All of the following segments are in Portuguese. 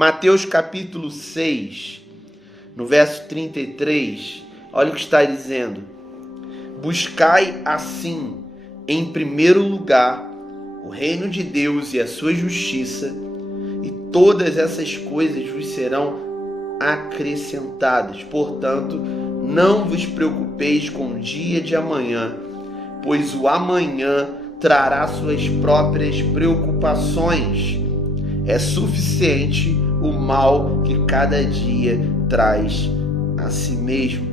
Mateus capítulo 6, no verso 33, olha o que está dizendo: buscai assim, em primeiro lugar, o reino de Deus e a sua justiça, e todas essas coisas vos serão acrescentadas. Portanto, não vos preocupeis com o dia de amanhã, pois o amanhã trará suas próprias preocupações. É suficiente o mal que cada dia traz a si mesmo.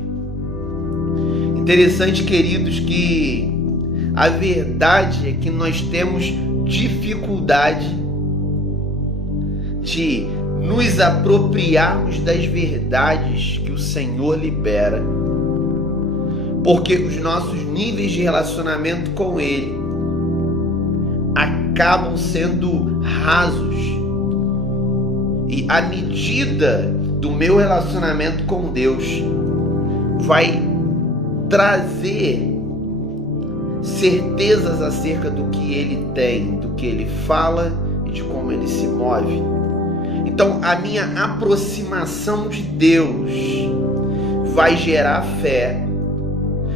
Interessante, queridos, que a verdade é que nós temos dificuldade de nos apropriarmos das verdades que o Senhor libera, porque os nossos níveis de relacionamento com Ele acabam sendo rasos. E a medida do meu relacionamento com Deus vai trazer certezas acerca do que Ele tem, do que Ele fala e de como Ele se move. Então, a minha aproximação de Deus vai gerar fé,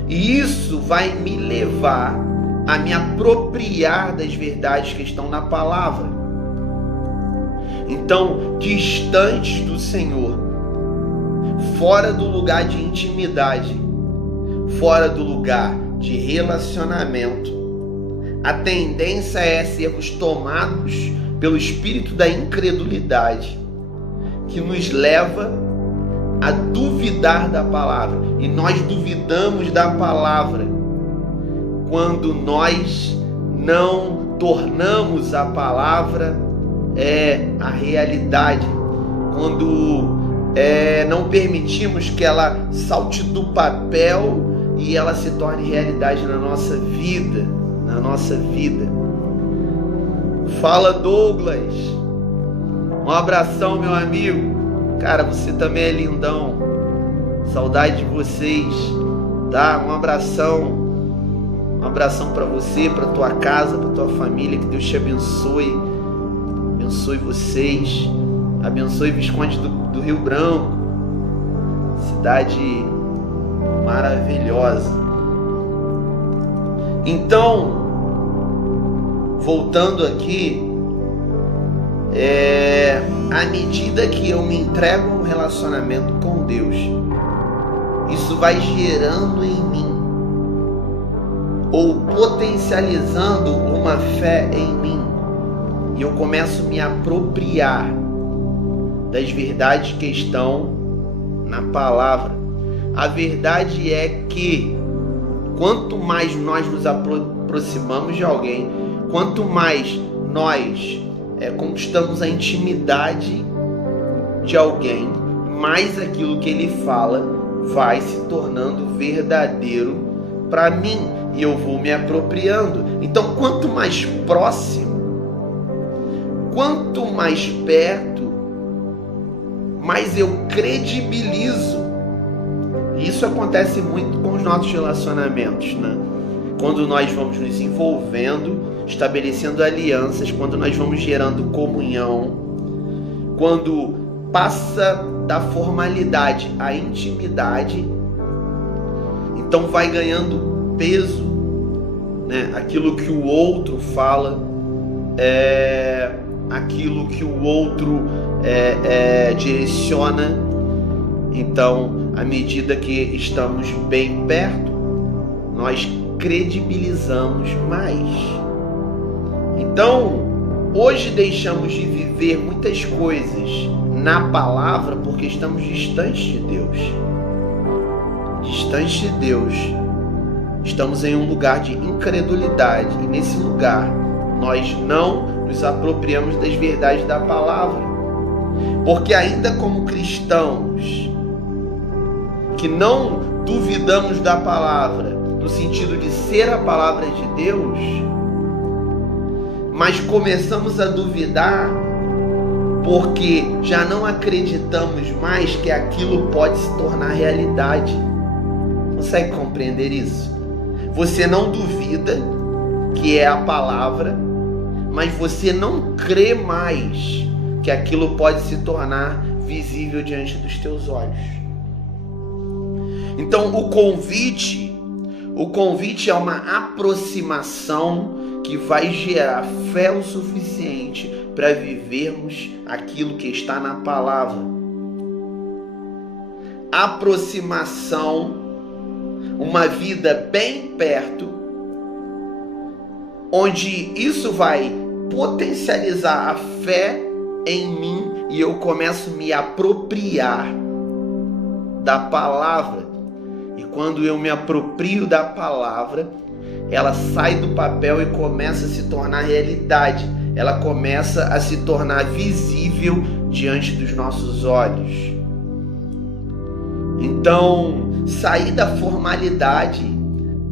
e isso vai me levar a me apropriar das verdades que estão na palavra. Então, distantes do Senhor, fora do lugar de intimidade, fora do lugar de relacionamento, a tendência é sermos tomados pelo espírito da incredulidade, que nos leva a duvidar da palavra. E nós duvidamos da palavra quando nós não tornamos a palavra a realidade, quando não permitimos que ela salte do papel e ela se torne realidade na nossa vida, Fala, Douglas. Um abração, meu amigo. Cara, você também é lindão. Saudade de vocês, tá? Um abração para você, para tua casa, para tua família. Que Deus te abençoe. Abençoe vocês. Abençoe Visconde do Rio Branco. Cidade maravilhosa. Então, voltando aqui, à medida que eu me entrego a um relacionamento com Deus, isso vai gerando em mim, ou potencializando uma fé em mim, e eu começo a me apropriar das verdades que estão na palavra. A verdade é que quanto mais nós nos aproximamos de alguém, quanto mais nós conquistamos a intimidade de alguém, mais aquilo que ele fala vai se tornando verdadeiro para mim, e eu vou me apropriando. Então, quanto mais próximo, quanto mais perto, mais eu credibilizo. Isso acontece muito com os nossos relacionamentos, né? Quando nós vamos nos envolvendo, estabelecendo alianças, quando nós vamos gerando comunhão, quando passa da formalidade à intimidade, então vai ganhando peso, né? Aquilo que o outro fala, aquilo que o outro direciona. Então, à medida que estamos bem perto, nós credibilizamos mais. Então, hoje deixamos de viver muitas coisas na palavra porque estamos distantes de Deus. Distantes de Deus, estamos em um lugar de incredulidade, e nesse lugar nós não nos apropriamos das verdades da palavra, porque ainda como cristãos que não duvidamos da palavra no sentido de ser a palavra de Deus, mas começamos a duvidar porque já não acreditamos mais que aquilo pode se tornar realidade. Consegue compreender isso? Você não duvida que é a palavra, mas você não crê mais que aquilo pode se tornar visível diante dos teus olhos. Então o convite é uma aproximação que vai gerar fé o suficiente para vivermos aquilo que está na palavra. Aproximação, uma vida bem perto, onde isso vai potencializar a fé em mim e eu começo a me apropriar da palavra. E quando eu me aproprio da palavra, ela sai do papel e começa a se tornar realidade. Ela começa a se tornar visível diante dos nossos olhos. Então, sair da formalidade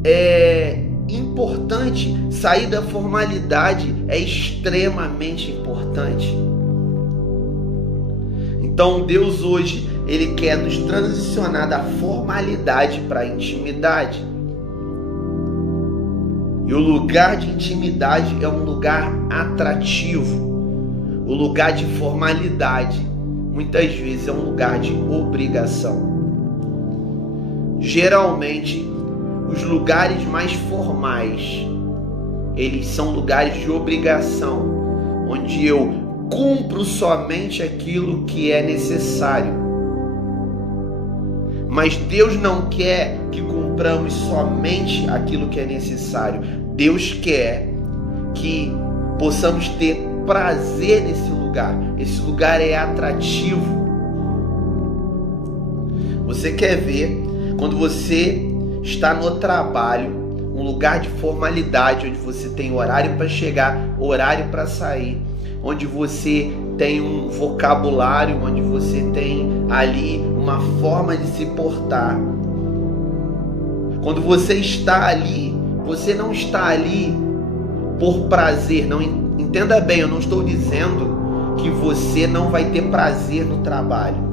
é importante. Sair da formalidade é extremamente importante. Então Deus hoje, Ele quer nos transicionar da formalidade para a intimidade. E o lugar de intimidade é um lugar atrativo. O lugar de formalidade, muitas vezes, é um lugar de obrigação. Geralmente, os lugares mais formais, eles são lugares de obrigação, onde eu cumpro somente aquilo que é necessário. Mas Deus não quer que cumpramos somente aquilo que é necessário. Deus quer que possamos ter prazer nesse lugar. Esse lugar é atrativo. Você quer ver quando você está no trabalho, um lugar de formalidade, onde você tem horário para chegar, horário para sair, onde você tem um vocabulário, onde você tem ali uma forma de se portar. Quando você está ali, você não está ali por prazer. Não, entenda bem, eu não estou dizendo que você não vai ter prazer no trabalho.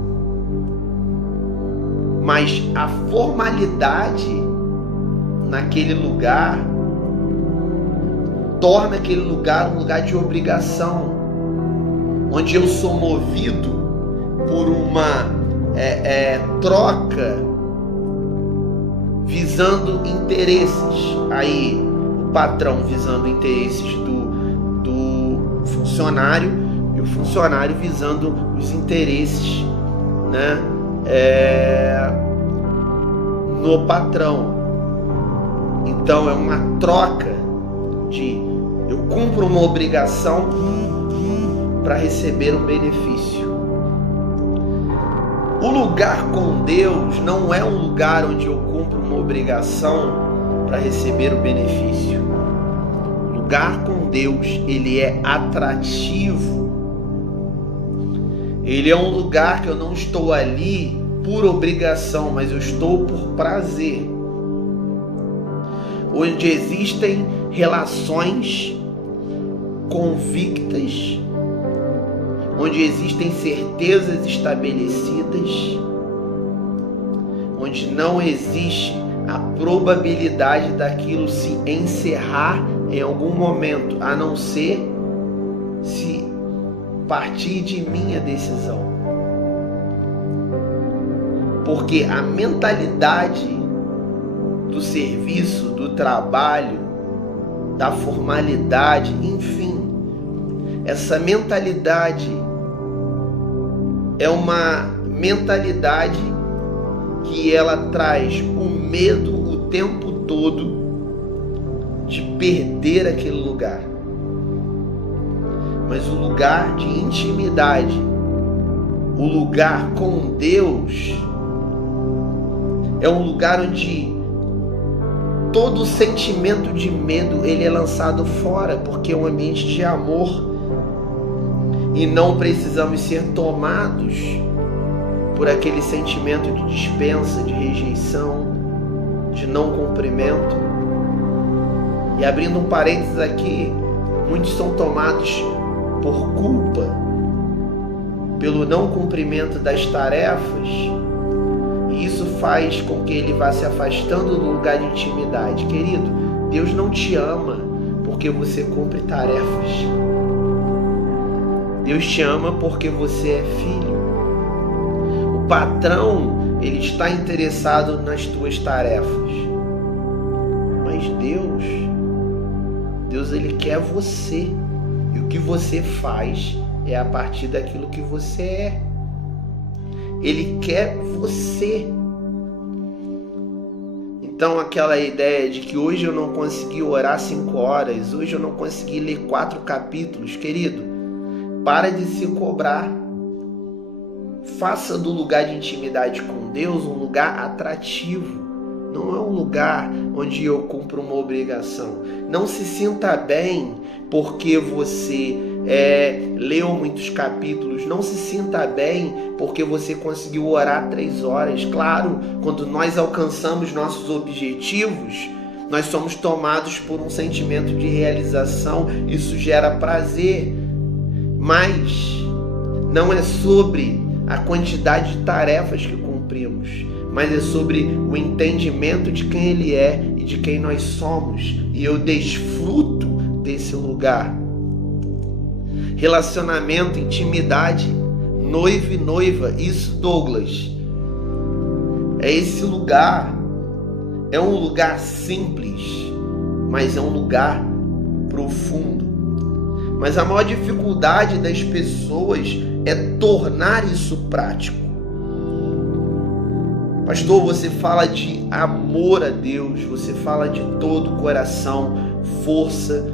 Mas a formalidade naquele lugar torna aquele lugar um lugar de obrigação, onde eu sou movido por uma troca visando interesses. Aí o patrão visando interesses do funcionário e o funcionário visando os interesses, né, no patrão. Então é uma troca de eu cumpro uma obrigação para receber um benefício. O lugar com Deus não é um lugar onde eu cumpro uma obrigação para receber o benefício. O lugar com Deus, ele é atrativo. Ele é um lugar que eu não estou ali por obrigação, mas eu estou por prazer. Onde existem relações convictas, onde existem certezas estabelecidas, onde não existe a probabilidade daquilo se encerrar em algum momento, a não ser se partir de minha decisão. Porque a mentalidade do serviço, do trabalho, da formalidade, enfim, essa mentalidade é uma mentalidade que ela traz o medo o tempo todo de perder aquele lugar. Mas o lugar de intimidade, o lugar com Deus, é um lugar onde todo sentimento de medo ele é lançado fora, porque é um ambiente de amor. E não precisamos ser tomados por aquele sentimento de dispensa, de rejeição, de não cumprimento. E abrindo um parênteses aqui, muitos são tomados por culpa, pelo não cumprimento das tarefas, e isso faz com que ele vá se afastando do lugar de intimidade. Querido, Deus não te ama porque você cumpre tarefas. Deus te ama porque você é filho. O patrão, ele está interessado nas tuas tarefas. Mas Deus ele quer você. E o que você faz é a partir daquilo que você é. Ele quer você. Então aquela ideia de que hoje eu não consegui orar 5 horas, hoje eu não consegui ler 4 capítulos, querido, para de se cobrar. Faça do lugar de intimidade com Deus um lugar atrativo. Não é um lugar onde eu cumpro uma obrigação. Não se sinta bem porque você leu muitos capítulos. Não se sinta bem porque você conseguiu orar 3 horas. Claro, quando nós alcançamos nossos objetivos, nós somos tomados por um sentimento de realização. Isso gera prazer. Mas não é sobre a quantidade de tarefas que cumprimos, mas é sobre o entendimento de quem Ele é e de quem nós somos. E eu desfruto desse lugar. Relacionamento, intimidade, noivo e noiva, isso, Douglas, é esse lugar. É um lugar simples, mas é um lugar profundo. Mas a maior dificuldade das pessoas é tornar isso prático. Pastor, você fala de amor a Deus, você fala de todo o coração, força,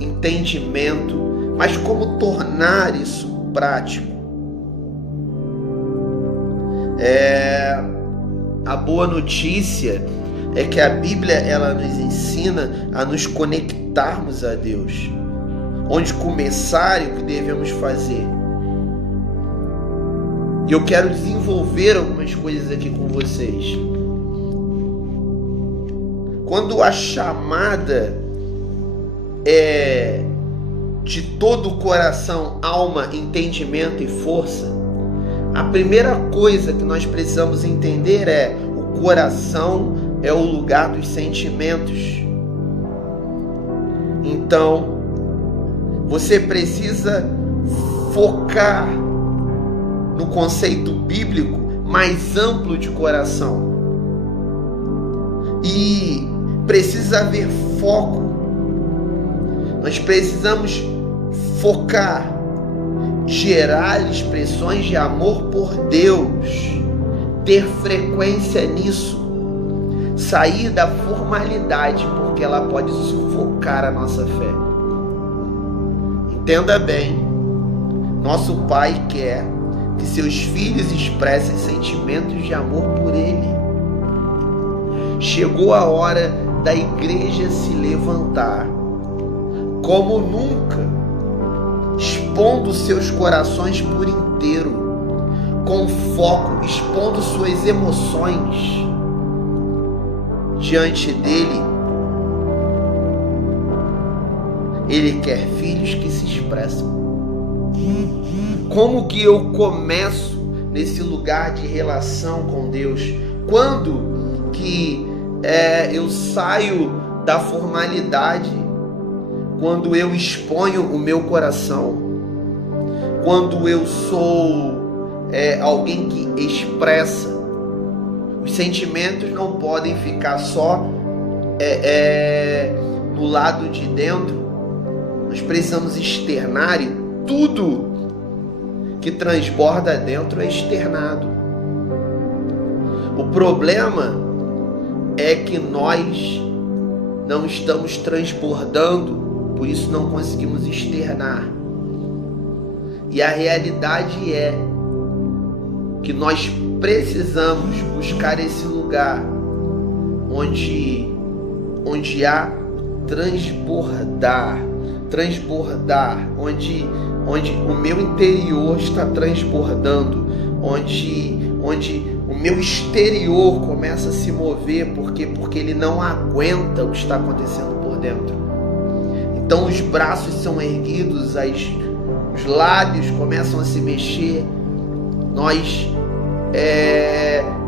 entendimento, mas como tornar isso prático? A boa notícia é que a Bíblia ela nos ensina a nos conectarmos a Deus. Onde começar e o que devemos fazer. E eu quero desenvolver algumas coisas aqui com vocês. Quando a chamada é de todo o coração, alma, entendimento e força, a primeira coisa que nós precisamos entender é: o coração é o lugar dos sentimentos. Então, você precisa focar no conceito bíblico mais amplo de coração. E precisa haver foco. Nós precisamos focar, gerar expressões de amor por Deus, ter frequência nisso, sair da formalidade, porque ela pode sufocar a nossa fé. Entenda bem, nosso Pai quer que seus filhos expressem sentimentos de amor por Ele. Chegou a hora da igreja se levantar, como nunca, expondo seus corações por inteiro, com foco, expondo suas emoções diante dele. Ele quer filhos que se expressam. Como que eu começo nesse lugar de relação com Deus? Quando que eu saio da formalidade? Quando eu exponho o meu coração? Quando eu sou alguém que expressa? Os sentimentos não podem ficar só no lado de dentro. Nós precisamos externar, e tudo que transborda dentro é externado. O problema é que nós não estamos transbordando, por isso não conseguimos externar. E a realidade é que nós precisamos buscar esse lugar onde há transbordar, onde o meu interior está transbordando, onde o meu exterior começa a se mover, porque ele não aguenta o que está acontecendo por dentro. Então os braços são erguidos, os lábios começam a se mexer, nós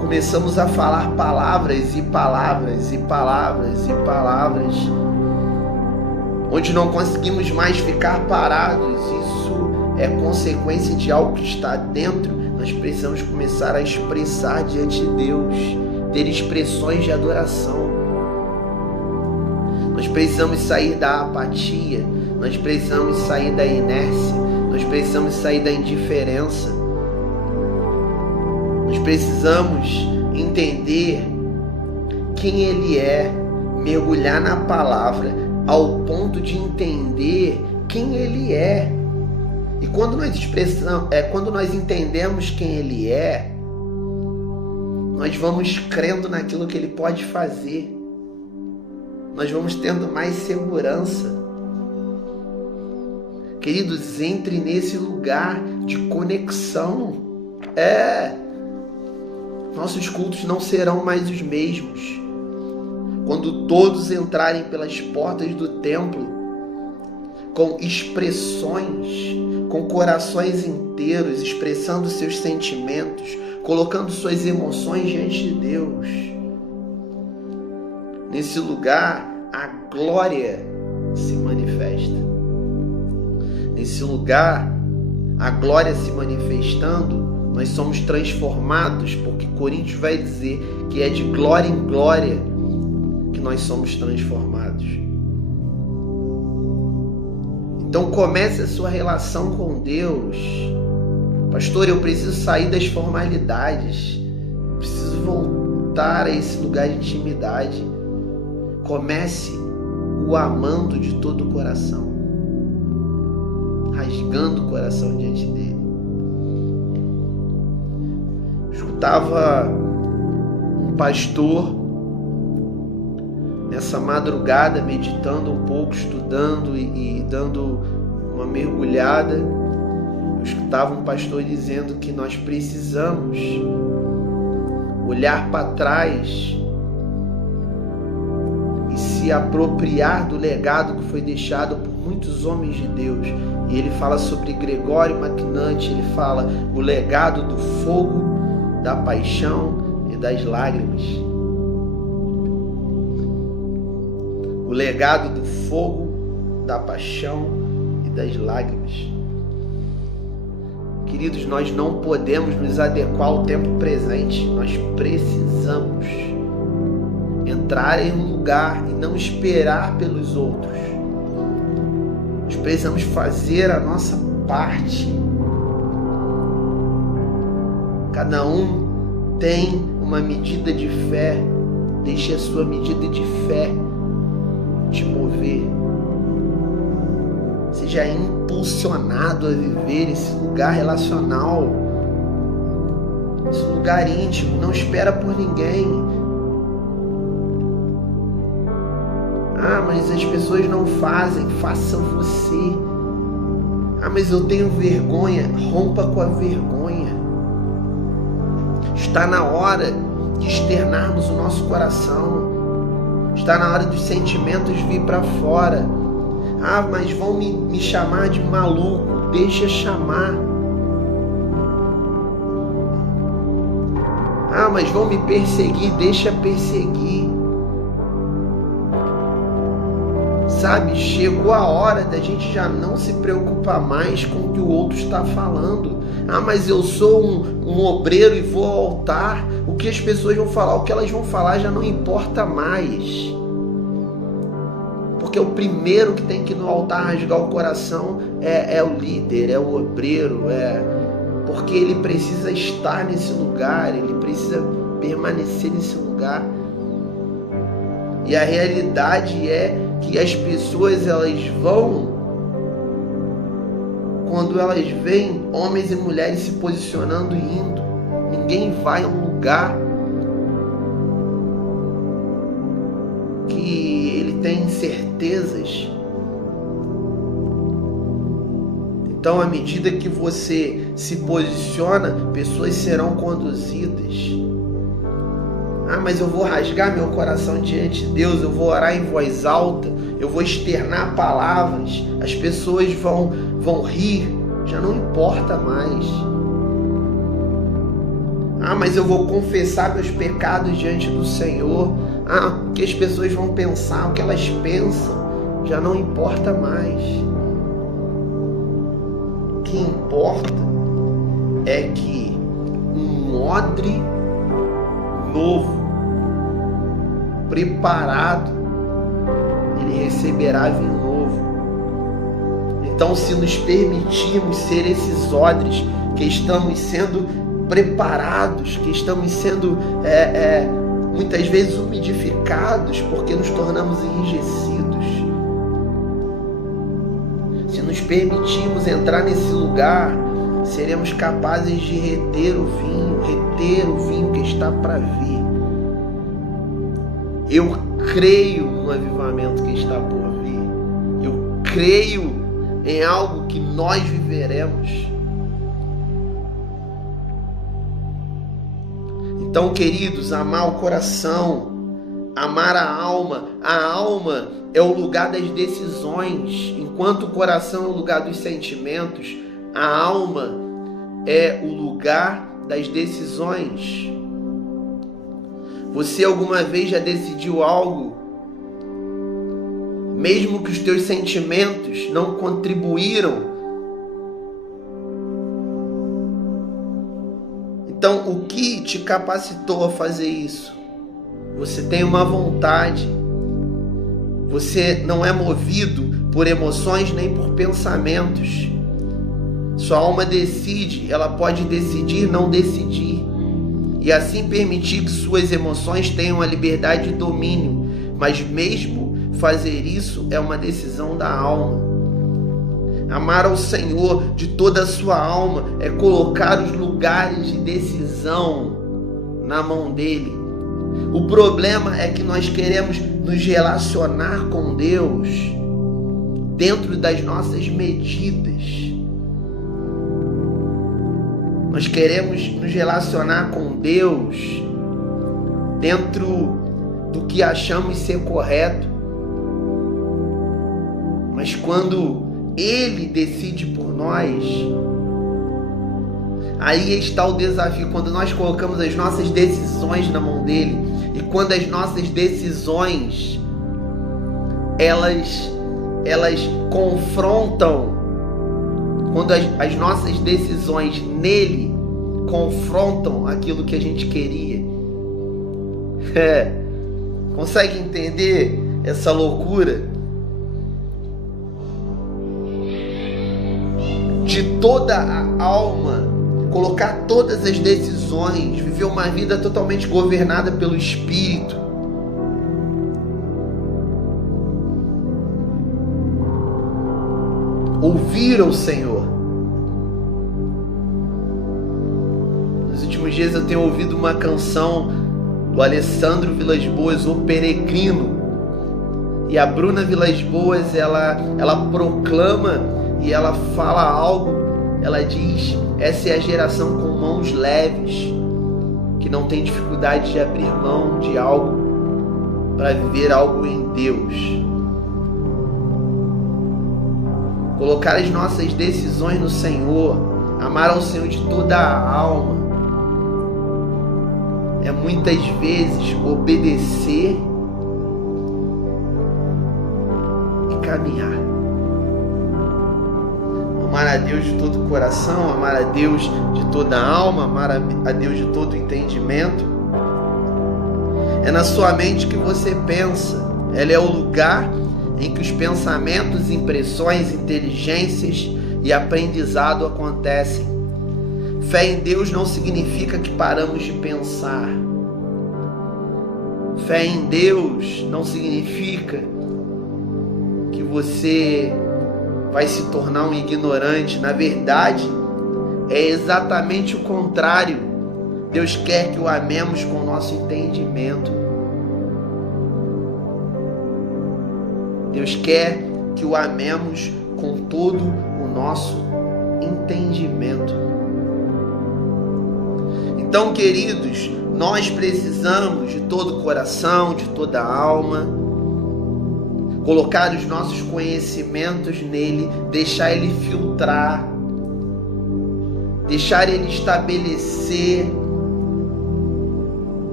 começamos a falar palavras e palavras e palavras e palavras, onde não conseguimos mais ficar parados. Isso é consequência de algo que está dentro, nós precisamos começar a expressar diante de Deus, ter expressões de adoração. Nós precisamos sair da apatia, nós precisamos sair da inércia, nós precisamos sair da indiferença. Nós precisamos entender quem Ele é, mergulhar na palavra ao ponto de entender quem Ele é. E quando nós entendemos quem Ele é, nós vamos crendo naquilo que Ele pode fazer. Nós vamos tendo mais segurança. Queridos, entre nesse lugar de conexão. Nossos cultos não serão mais os mesmos. Quando todos entrarem pelas portas do templo, com expressões, com corações inteiros, expressando seus sentimentos, colocando suas emoções diante de Deus. Nesse lugar, a glória se manifesta. Nesse lugar, a glória se manifestando, nós somos transformados, porque Coríntios vai dizer que é de glória em glória que nós somos transformados. Então comece a sua relação com Deus. Pastor, eu preciso sair das formalidades, preciso voltar a esse lugar de intimidade. Comece o amando de todo o coração, rasgando o coração diante dele. Escutava um pastor nessa madrugada, meditando um pouco, estudando e dando uma mergulhada. Eu escutava um pastor dizendo que nós precisamos olhar para trás e se apropriar do legado que foi deixado por muitos homens de Deus. E ele fala sobre Gregório Magnante, ele fala o legado do fogo, da paixão e das lágrimas. O legado do fogo, da paixão e das lágrimas. Queridos, nós não podemos nos adequar ao tempo presente. Nós precisamos entrar em um lugar e não esperar pelos outros. Nós precisamos fazer a nossa parte. Cada um tem uma medida de fé. Deixe a sua medida de fé te mover. Seja impulsionado a viver esse lugar relacional, esse lugar íntimo. Não espera por ninguém. Mas as pessoas não fazem. Faça você. Mas eu tenho vergonha. Rompa com a vergonha. Está na hora de externarmos o nosso coração. Está na hora dos sentimentos vir para fora. Mas vão me chamar de maluco. Deixa chamar. Mas vão me perseguir. Deixa perseguir. Sabe, chegou a hora da gente já não se preocupar mais com o que o outro está falando. Mas eu sou um obreiro e vou ao altar. O que as pessoas vão falar, o que elas vão falar já não importa mais. Porque o primeiro que tem que ir no altar rasgar o coração é o líder, é o obreiro, porque ele precisa estar nesse lugar, ele precisa permanecer nesse lugar. E a realidade é que as pessoas, elas vão, quando elas veem homens e mulheres se posicionando e indo. Ninguém vai a um lugar que ele tem certezas. Então, à medida que você se posiciona, pessoas serão conduzidas. Mas eu vou rasgar meu coração diante de Deus, eu vou orar em voz alta, eu vou externar palavras, as pessoas vão rir, já não importa mais. Mas eu vou confessar meus pecados diante do Senhor. O que as pessoas vão pensar, o que elas pensam, já não importa mais. que importa é que um odre novo, preparado, ele receberá vinho novo. Então, se nos permitirmos ser esses odres que estamos sendo preparados, que estamos sendo muitas vezes umidificados porque nos tornamos enrijecidos, se nos permitirmos entrar nesse lugar, seremos capazes de reter o vinho que está para vir. Eu creio no avivamento que está por vir. Eu creio em algo que nós viveremos. Então, queridos, amar o coração, amar a alma é o lugar das decisões, enquanto o coração é o lugar dos sentimentos, a alma é o lugar das decisões. Você alguma vez já decidiu algo, mesmo que os teus sentimentos não contribuíram? Então, o que te capacitou a fazer isso? Você tem uma vontade. Você não é movido por emoções nem por pensamentos. Sua alma decide, ela pode decidir não decidir. E assim permitir que suas emoções tenham a liberdade de domínio. Mas mesmo fazer isso é uma decisão da alma. Amar ao Senhor de toda a sua alma é colocar os lugares de decisão na mão dele. O problema é que nós queremos nos relacionar com Deus dentro das nossas medidas. Nós queremos nos relacionar com Deus dentro do que achamos ser correto. Mas quando Ele decide por nós, aí está o desafio. Quando nós colocamos as nossas decisões na mão dele, e quando as nossas decisões elas confrontam, quando as nossas decisões nele confrontam aquilo que a gente queria. Consegue entender essa loucura? De toda a alma, colocar todas as decisões, viver uma vida totalmente governada pelo Espírito. Ouvir ao Senhor. Nos últimos dias eu tenho ouvido uma canção do Alessandro Vilas Boas, O Peregrino. E a Bruna Vilas Boas, ela proclama e ela fala algo, ela diz: essa é a geração com mãos leves, que não tem dificuldade de abrir mão de algo para viver algo em Deus. Colocar as nossas decisões no Senhor, amar ao Senhor de toda a alma, é muitas vezes obedecer e caminhar. Amar a Deus de todo o coração, amar a Deus de toda a alma, amar a Deus de todo o entendimento. É na sua mente que você pensa. Ela é o lugar em que os pensamentos, impressões, inteligências e aprendizado acontecem. Fé em Deus não significa que paramos de pensar. Fé em Deus não significa que você vai se tornar um ignorante. Na verdade, é exatamente o contrário. Deus quer que o amemos com o nosso entendimento. Deus quer que o amemos com todo o nosso entendimento. Então, queridos, nós precisamos de todo o coração, de toda a alma, colocar os nossos conhecimentos nele, deixar ele filtrar, deixar ele estabelecer,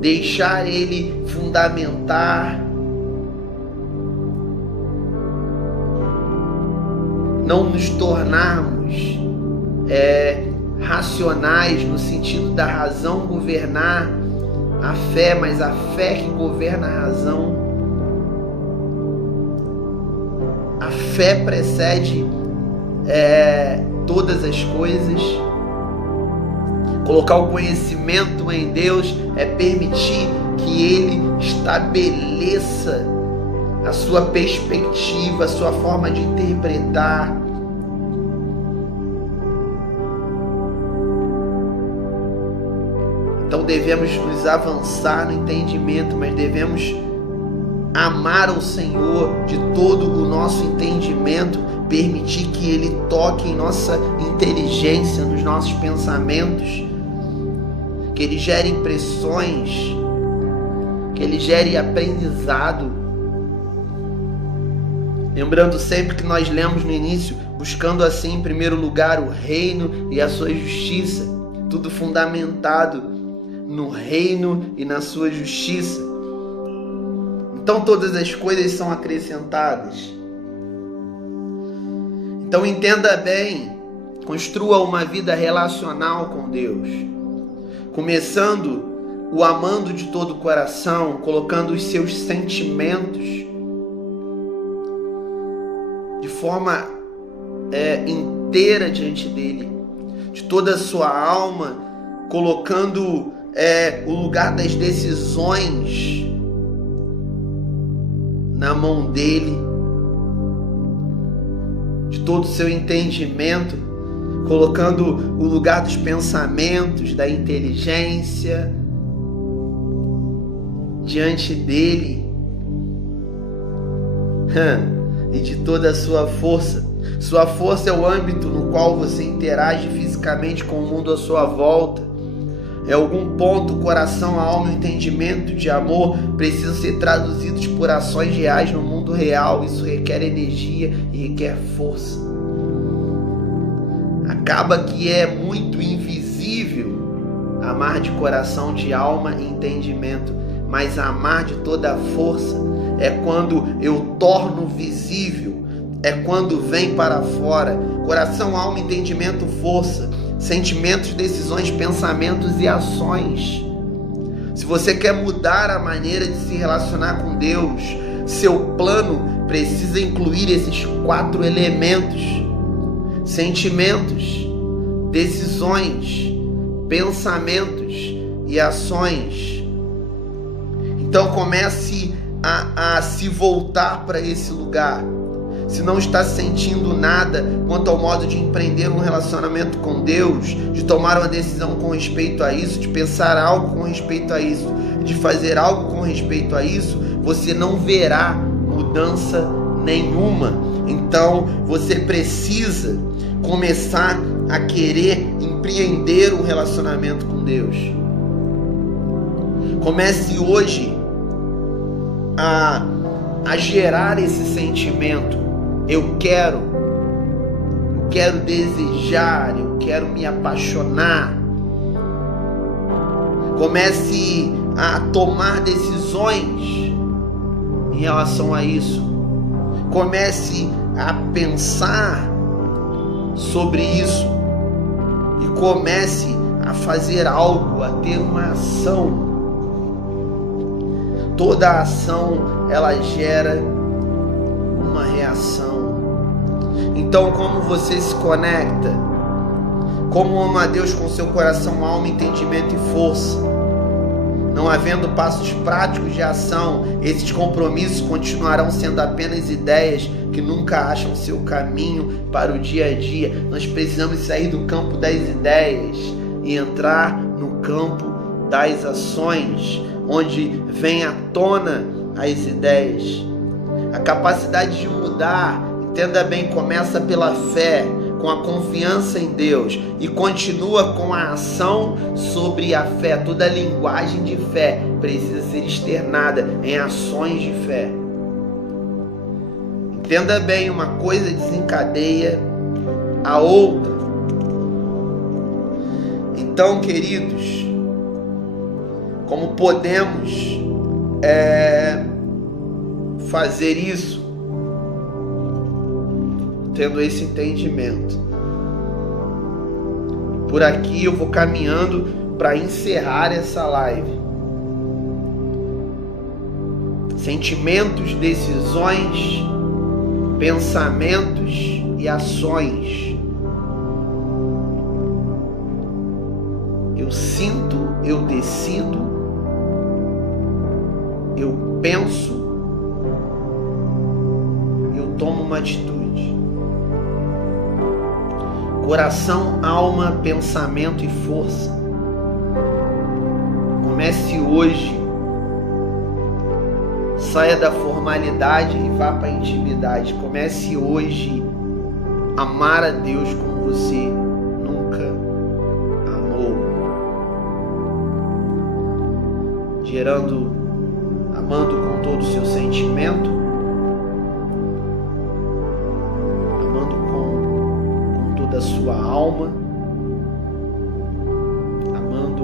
deixar ele fundamentar. Não nos tornarmos racionais, no sentido da razão governar a fé, mas a fé que governa a razão. A fé precede todas as coisas. Colocar o conhecimento em Deus é permitir que Ele estabeleça a sua perspectiva, a sua forma de interpretar. Então devemos nos avançar no entendimento, mas devemos amar o Senhor de todo o nosso entendimento, permitir que Ele toque em nossa inteligência, nos nossos pensamentos, que Ele gere impressões, que Ele gere aprendizado. Lembrando sempre que nós lemos no início, buscando assim em primeiro lugar o reino e a sua justiça, tudo fundamentado no reino e na sua justiça. Então todas as coisas são acrescentadas. Então entenda bem, construa uma vida relacional com Deus, começando o amando de todo o coração, colocando os seus sentimentos de forma inteira diante dele, de toda a sua alma, colocando o lugar das decisões na mão dele, de todo o seu entendimento, colocando o lugar dos pensamentos, da inteligência diante dele, e de toda a sua força. Sua força é o âmbito no qual você interage fisicamente com o mundo à sua volta. Em algum ponto, o coração, a alma e o entendimento de amor precisam ser traduzidos por ações reais no mundo real. Isso requer energia e requer força. Acaba que é muito invisível amar de coração, de alma e entendimento, mas amar de toda a força é quando eu torno visível, é quando vem para fora. Coração, alma, entendimento, força, sentimentos, decisões, pensamentos e ações. Se você quer mudar a maneira de se relacionar com Deus, seu plano precisa incluir esses 4 elementos: sentimentos, decisões, pensamentos e ações. Então comece a se voltar para esse lugar. Se não está sentindo nada quanto ao modo de empreender um relacionamento com Deus, de tomar uma decisão com respeito a isso, de pensar algo com respeito a isso, de fazer algo com respeito a isso, você não verá mudança nenhuma. Então você precisa começar a querer empreender um relacionamento com Deus. Comece hoje a gerar esse sentimento. Eu quero desejar, eu quero me apaixonar. Comece a tomar decisões em relação a isso. Comece a pensar sobre isso e comece a fazer algo, a ter uma ação. Toda ação, ela gera uma reação. Então, como você se conecta? Como ama a Deus com seu coração, alma, entendimento e força? Não havendo passos práticos de ação, esses compromissos continuarão sendo apenas ideias que nunca acham seu caminho para o dia a dia. Nós precisamos sair do campo das ideias e entrar no campo das ações, onde vem à tona as ideias. A capacidade de mudar, entenda bem, começa pela fé, com a confiança em Deus, e continua com a ação sobre a fé. Toda a linguagem de fé precisa ser externada em ações de fé. Entenda bem, uma coisa desencadeia a outra. Então, queridos, como podemos fazer isso? Tendo esse entendimento. por aqui eu vou caminhando para encerrar essa live. Sentimentos, decisões, pensamentos e ações. Eu sinto, eu decido, eu penso, eu tomo uma atitude. Coração, alma, pensamento e força. Comece hoje. Saia da formalidade e vá para a intimidade. Comece hoje a amar a Deus como você nunca amou. Amando com todo o seu sentimento, amando com toda a sua alma, amando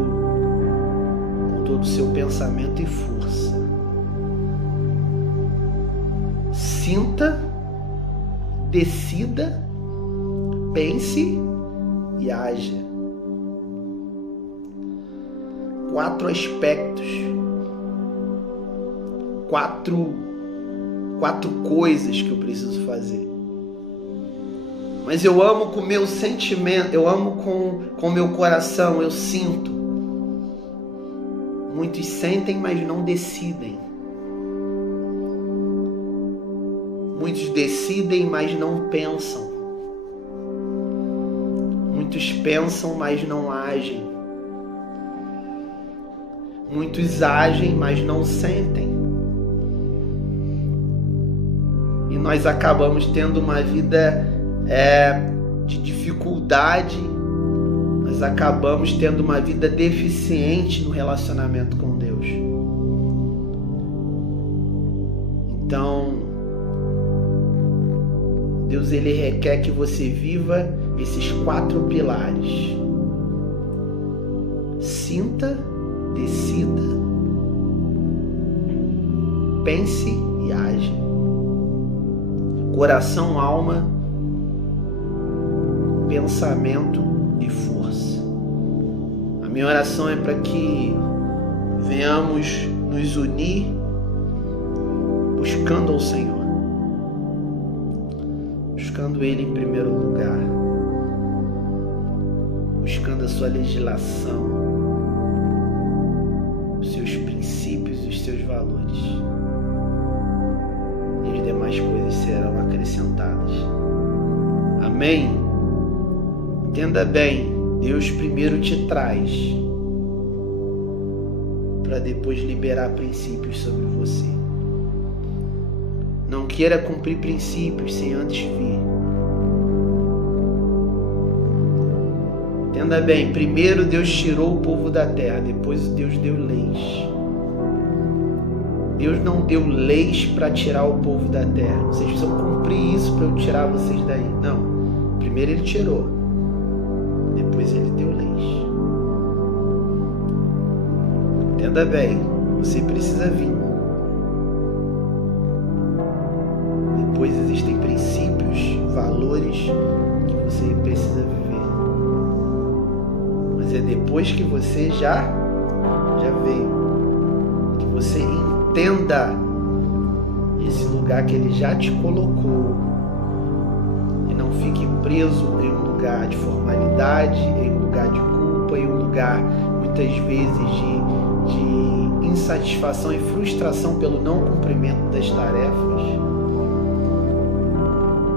com todo o seu pensamento e força. Sinta, decida, pense e haja. 4 aspectos, 4 coisas que eu preciso fazer. Mas eu amo com meu sentimento, eu amo com meu coração, eu sinto. Muitos sentem, mas não decidem. Muitos decidem, mas não pensam. Muitos pensam, mas não agem. Muitos agem, mas não sentem. E nós acabamos tendo uma vida de dificuldade. Nós acabamos tendo uma vida deficiente no relacionamento com Deus. Então, Deus, Ele requer que você viva esses 4 pilares. Sinta, decida, pense e age. Coração, alma, pensamento e força. A minha oração é para que venhamos nos unir buscando ao Senhor. Buscando Ele em primeiro lugar, buscando a sua legislação, os seus princípios e os seus valores, e as demais coisas serão acrescentadas. Amém? Entenda bem, Deus primeiro te traz para depois liberar princípios sobre você. Não queira cumprir princípios sem antes vir. Entenda bem, primeiro Deus tirou o povo da terra, depois Deus deu leis. Deus não deu leis para tirar o povo da terra. Vocês precisam cumprir isso para eu tirar vocês daí. Não. Primeiro Ele tirou, depois Ele deu leis. Entenda bem, você precisa vir. Depois existem princípios, valores que você precisa viver. Mas é depois que você já veio, que você entenda esse lugar que Ele já te colocou e não fique preso em um lugar de formalidade, em um lugar de culpa, em um lugar muitas vezes de insatisfação e frustração pelo não cumprimento das tarefas.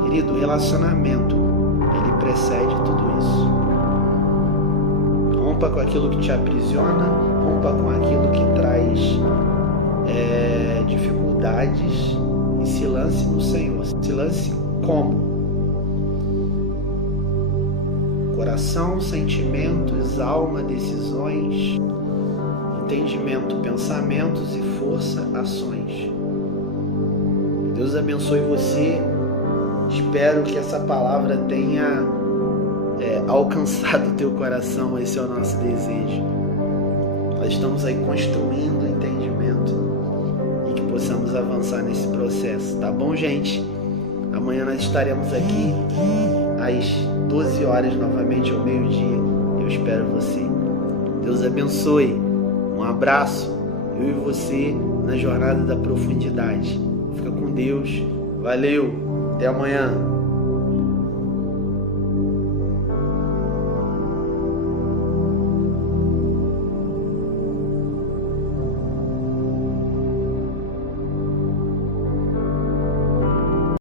Querido, o relacionamento, ele precede tudo isso. Rompa com aquilo que te aprisiona, rompa com aquilo que traz dificuldades e se lance no Senhor. Se lance como? Coração, sentimentos, alma, decisões, entendimento, pensamentos e força, ações. Deus abençoe você. Espero que essa palavra tenha alcançado o teu coração. Esse é o nosso desejo. Nós estamos aí construindo entendimento e que possamos avançar nesse processo, tá bom, gente? Amanhã nós estaremos aqui às 12 horas novamente, ao meio-dia. Eu espero você. Deus abençoe. Um abraço. Eu e você na jornada da profundidade. Fica com Deus. Valeu. Até amanhã.